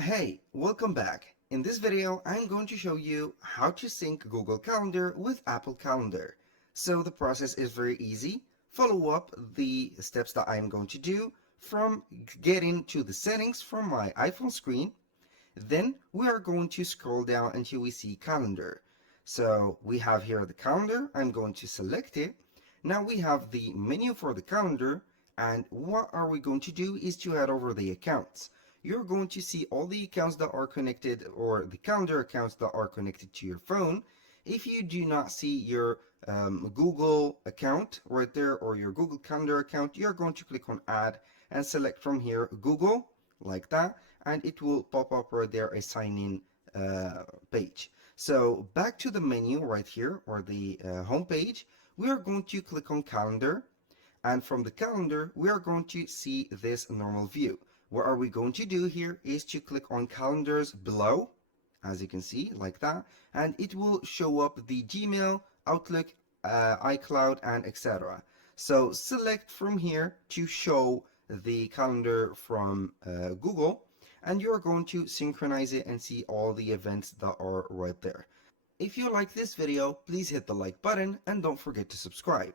Hey, welcome back. In this video, I'm going to show you how to sync Google Calendar with Apple Calendar. So the process is very easy. Follow up the steps that I'm going to do from getting to the settings from my iPhone screen. Then we are going to scroll down until we see Calendar. So we have here the calendar. I'm going to select it. Now we have the menu for the calendar, and what are we going to do is to head over the accounts. You're going to see all the accounts that are connected, or the calendar accounts that are connected to your phone. If you do not see your Google account right there, or your Google Calendar account, you're going to click on Add and select from here Google, like that, and it will pop up right there a sign in page. So back to the menu right here, or the home page, we are going to click on Calendar, and from the calendar we are going to see this normal view. What are we going to do here is to click on calendars below, as you can see, like that, and it will show up the Gmail, Outlook, iCloud, and etc. So select from here to show the calendar from Google, and you're going to synchronize it and see all the events that are right there. If you like this video, please hit the like button and don't forget to subscribe.